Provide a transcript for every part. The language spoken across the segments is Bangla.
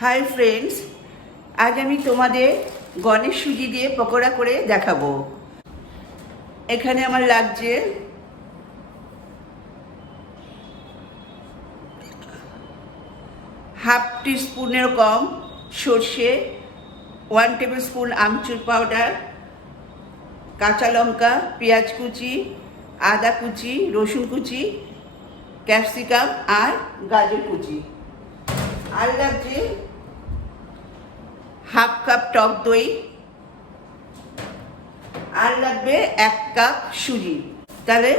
हाय फ्रेंड्स, आज আমি তোমাদের গণেশ সুজি দিয়ে পকোড়া করে দেখাবো। এখানে আমার লাগছে হাফ টিস্পুনের কম সর্ষে, 1 টেবিল স্পুন আমচুর পাউডার, কাঁচা লঙ্কা, পেঁয়াজ কুচি, আদা কুচি, রসুন কুচি, ক্যাপসিকাম আর গাজর কুচি। আর লাগছে হাফ কাপ টক দই, আর লাগবে 1 কাপ সুজি। তাহলে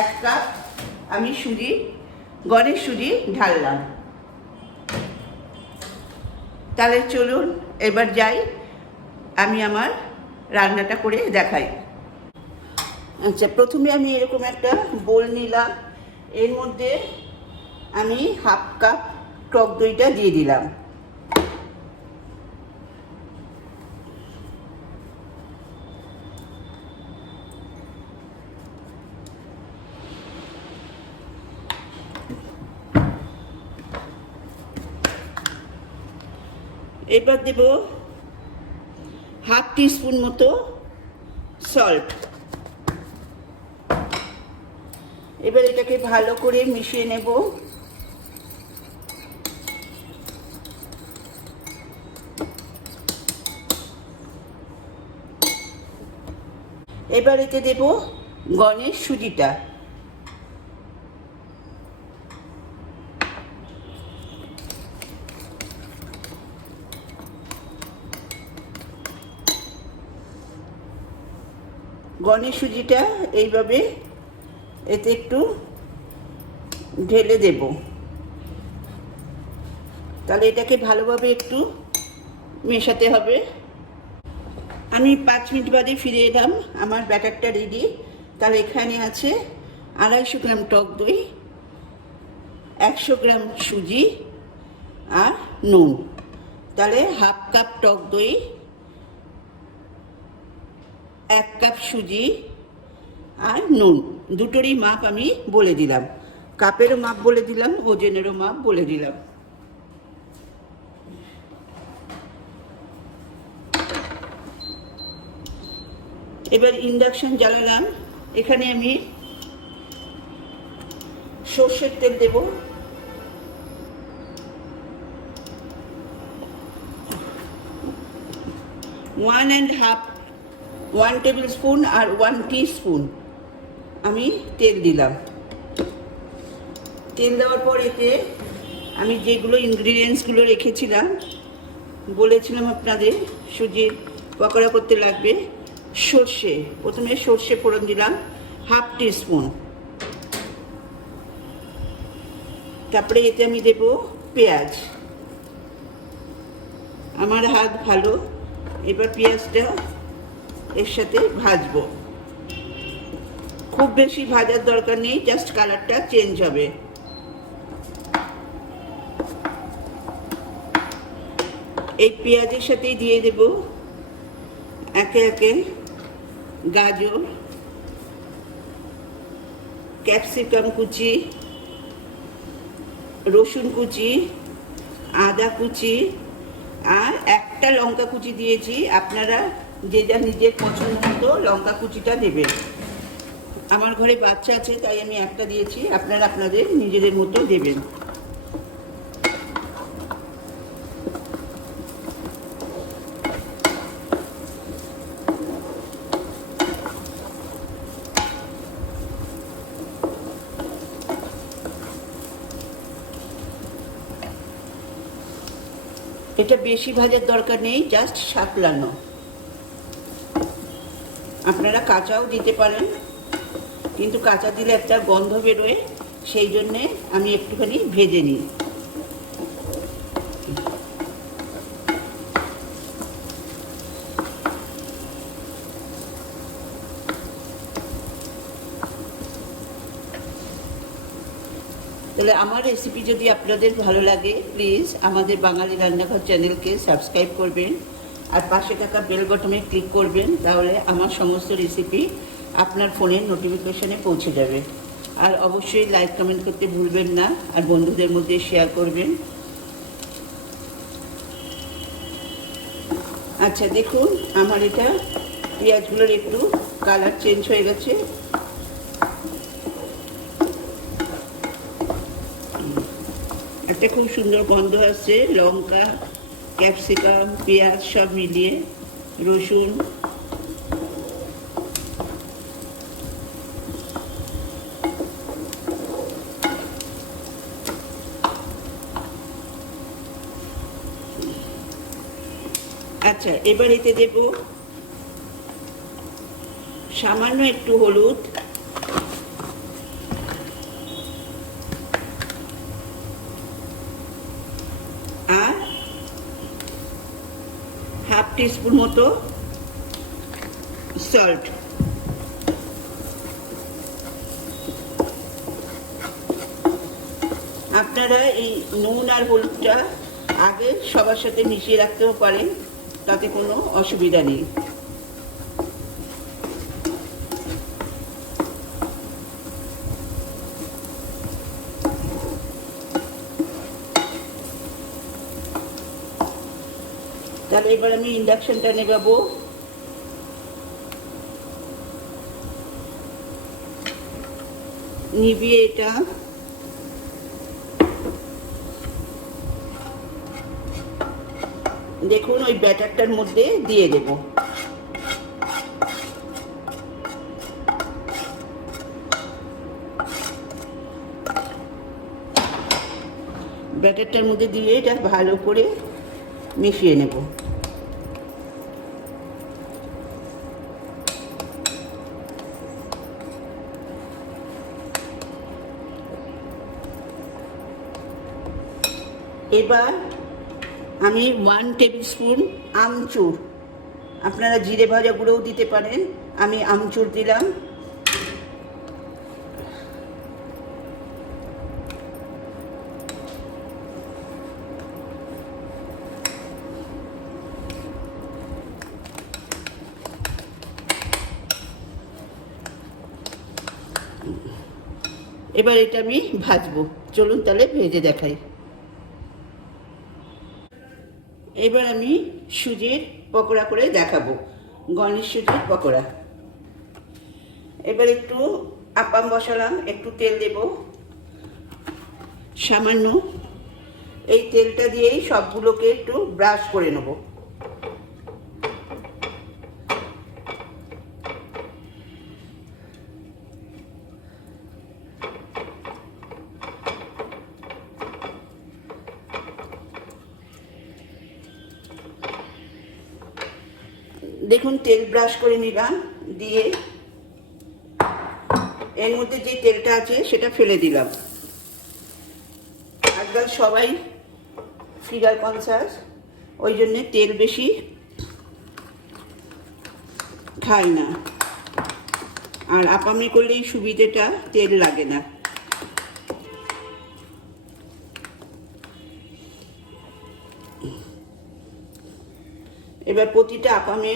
1 কাপ আমি সুজি, গণেশ সুজি ঢাললাম। তাহলে চলুন এবার যাই, আমি আমার রান্নাটা করে দেখাই। আচ্ছা, প্রথমে আমি এরকম একটা বোল নিলাম, এর মধ্যে আমি হাফ কাপ টক দইটা দিয়ে দিলাম। এবার দেব হাফ টিস্পুন মতো সল্ট। এবার এটাকে ভালো করে মিশিয়ে নেব। এবার এতে দেব গণেশ সুজিটা। গণেশ সুজিটা এইভাবে এতে একটু ঢেলে দেব। তাহলে এটাকে ভালোভাবে একটু মেশাতে হবে। আমি 5 মিনিট বাদে ফিরে এলাম, আমার ব্যাটারটা রেডি। তাহলে এখানে আছে 250 গ্রাম টক দই, 100 গ্রাম সুজি আর নুন। তাহলে হাফ কাপ টক দই, 1 কাপ সুজি আর নুন, দুটোরই মাপ আমি বলে দিলাম। কাপেরও মাপ বলে দিলাম, ওজনেরও মাপ বলে দিলাম। এবার ইন্ডাকশন জ্বালালাম। এখানে আমি সর্ষের তেল দেব। ওয়ান টেবিল স্পুন আর 1 টিস্পুন আমি তেল দিলাম। তেল দেওয়ার পর এতে আমি যেগুলো ইনগ্রিডিয়েন্টসগুলো রেখেছিলাম, বলেছিলাম আপনাদের সুজির পকোড়া করতে লাগবে সর্ষে। প্রথমে সর্ষে ফোড়ন দিলাম হাফ টিস্পুন। তারপরে এতে আমি দেব পেঁয়াজ। আমার হাত ভালো, এবার পেঁয়াজটা এর সাথে ভাজবো। খুব বেশি ভাজার দরকার নেই, জাস্ট কালারটা চেঞ্জ হবে। এই পেঁয়াজের সাথেই দিয়ে দেব একে একে গাজর, ক্যাপসিকাম কুচি, রসুন কুচি, আদা কুচি আর একটা লঙ্কা কুচি দিয়েছি। আপনারা যে যা নিজের পছন্দ মতো লঙ্কা কুচিটা দেবেন। আমার ঘরে বাচ্চা আছে তাই আমি একটা দিয়েছি, আপনারা আপনাদের নিজেদের মতো দেবেন। এটা বেশি ভাজার দরকার নেই, জাস্ট সাঁতলানো। আপনারা কাঁচাও দিতে পারেন, কিন্তু কাঁচা দিলে একটা গন্ধ বেরোয়, সেই জন্যে আমি একটুখানি ভেজে নিই। তাহলে আমার রেসিপি যদি আপনাদের ভালো লাগে, প্লিজ আমাদের বাঙালি রান্নাঘর চ্যানেলকে সাবস্ক্রাইব করবেন আর পাশে থাকা বেল বাটনে ক্লিক করবেন। তাহলে আমার সমস্ত রেসিপি আপনার ফোনের নোটিফিকেশনে পৌঁছে যাবে। আর অবশ্যই লাইক কমেন্ট করতে ভুলবেন না, আর বন্ধুদের মধ্যে শেয়ার করবেন। আচ্ছা দেখুন, আমার এটা পেঁয়াজগুলোর একটু কালার চেঞ্জ হয়ে গেছে। একটা খুব সুন্দর গন্ধ আসছে, লঙ্কা, ক্যাপসিকাম, পেঁয়াজ সব মিলিয়ে, রসুন। আচ্ছা, এবার এতে দেব সামান্য একটু হলুদ, আর হাফ টিস্পুন মতো সল্ট। আপনারা এই নুন আর হলুদটা আগে সবার সাথে মিশিয়ে রাখতেও পারেন, তাতে কোনো অসুবিধা নেই। তাহলে এবার আমি ইন্ডাকশনটা নেভাবো। নিভিয়ে এটা দেখুন ওই ব্যাটারটার মধ্যে দিয়ে দেব। ব্যাটারটার মধ্যে দিয়ে এটা ভালো করে মিশিয়ে নেব। এবার আমি 1 টেবিল স্পুন আমচুর, আপনারা জিরে ভাজা গুঁড়োও দিতে পারেন, আমি আমচুর দিলাম। এবার এটা আমি ভাজবো, চলুন তাহলে ভেজে দেখাই। এবার আমি সুজির পকোড়া করে দেখাবো, গণেশ সুজির পকোড়া। এবার একটু আপাম বসালাম, একটু তেল দেব সামান্য। এই তেলটা দিয়েই সবগুলোকে একটু ব্রাশ করে নেব। দেখুন তেল ব্রাশ করে নিলাম, দিয়ে এর মধ্যে যে তেলটা আছে সেটা ফেলে দিলাম। আজকাল সবাই ফিগার কনসাস, ওই জন্যে তেল বেশি খায় না, আর আপামে করলে এই সুবিধেটা তেল লাগে না। এবার প্রতিটা আপামে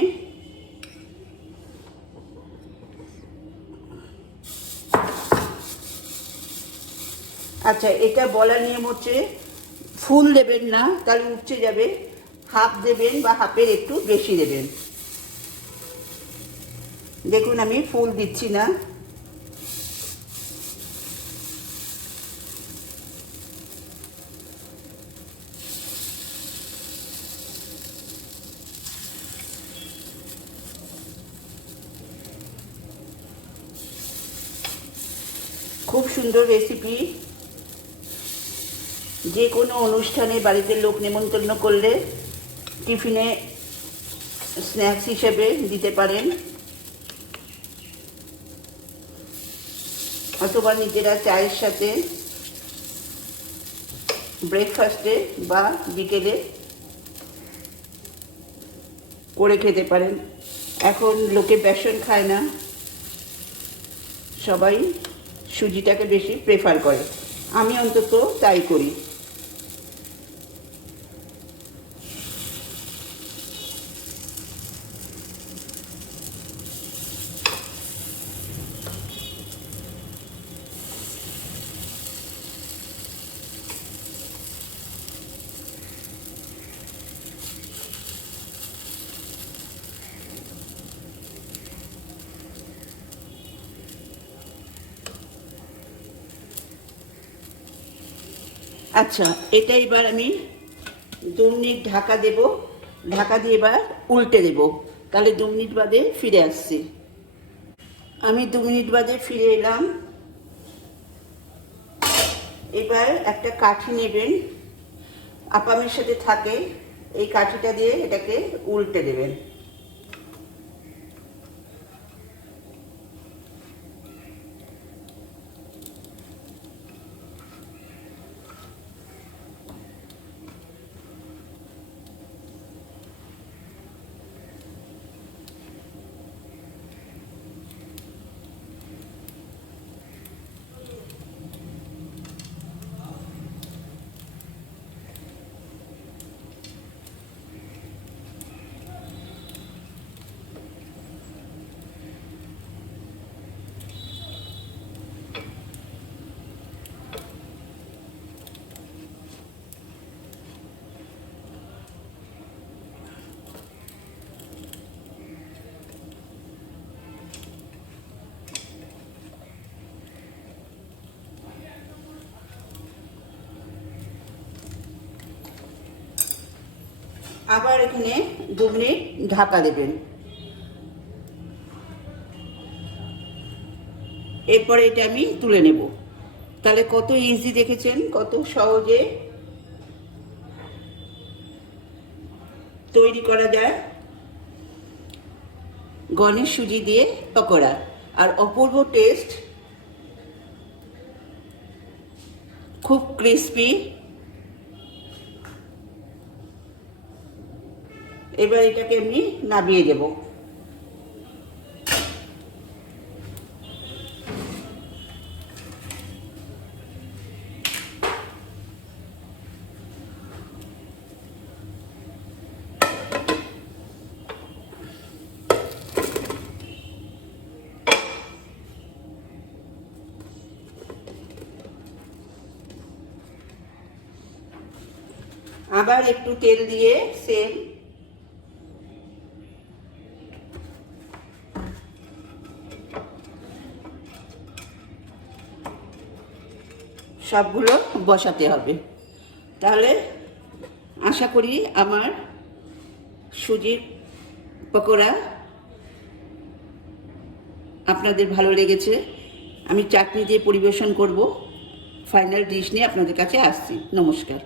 আচ্ছা, এটা বলার নিয়ম হচ্ছে ফুল দেবেন না, তাহলে উপচে যাবে। হাফ দেবেন বা হাফের একটু বেশি দেবেন। দেখুন আমি ফুল দিচ্ছি না। খুব সুন্দর রেসিপি, যে কোনো অনুষ্ঠানে বাড়িতে লোক নেমন্তন্ন করলে টিফিনে স্ন্যাক্স হিসেবে দিতে পারেন, অথবা নিজেরা চায়ের সাথে ব্রেকফাস্টে বা বিকেলে করে খেতে পারেন। এখন লোকে বেসন খায় না, সবাই সুজিটাকে বেশি প্রেফার করে, আমি অন্তত তাই করি। আচ্ছা, এটা এবার আমি 2 মিনিট ঢাকা দেব। ঢাকা দিয়ে এবার উল্টে দেব। তাহলে 2 মিনিট বাদে ফিরে আসছি। আমি 2 মিনিট বাদে ফিরে এলাম। এবার একটা কাঠি নেবেন, আপামের সাথে থাকে, এই কাঠিটা দিয়ে এটাকে উল্টে দেবেন। আবার এখানে 2 মিনিট ঢাকা দেবেন। এরপরে এটা আমি তুলে নেব। তাহলে কত ইজি দেখেছেন, কত সহজে তৈরি করা যায় গণেশ সুজি দিয়ে পকোড়া। আর অপূর্ব টেস্ট, খুব ক্রিস্পি। এবার এটাকে আমি নামিয়ে দেব। আবার একটু তেল দিয়ে সেম সবগুলো বসাতে হবে। তাহলে আশা করি আমার সুজির পকোড়া আপনাদের ভালো লেগেছে। আমি চাটনি দিয়ে পরিবেশন করব। ফাইনাল ডিশ নিয়ে আপনাদের কাছে আসছি। নমস্কার।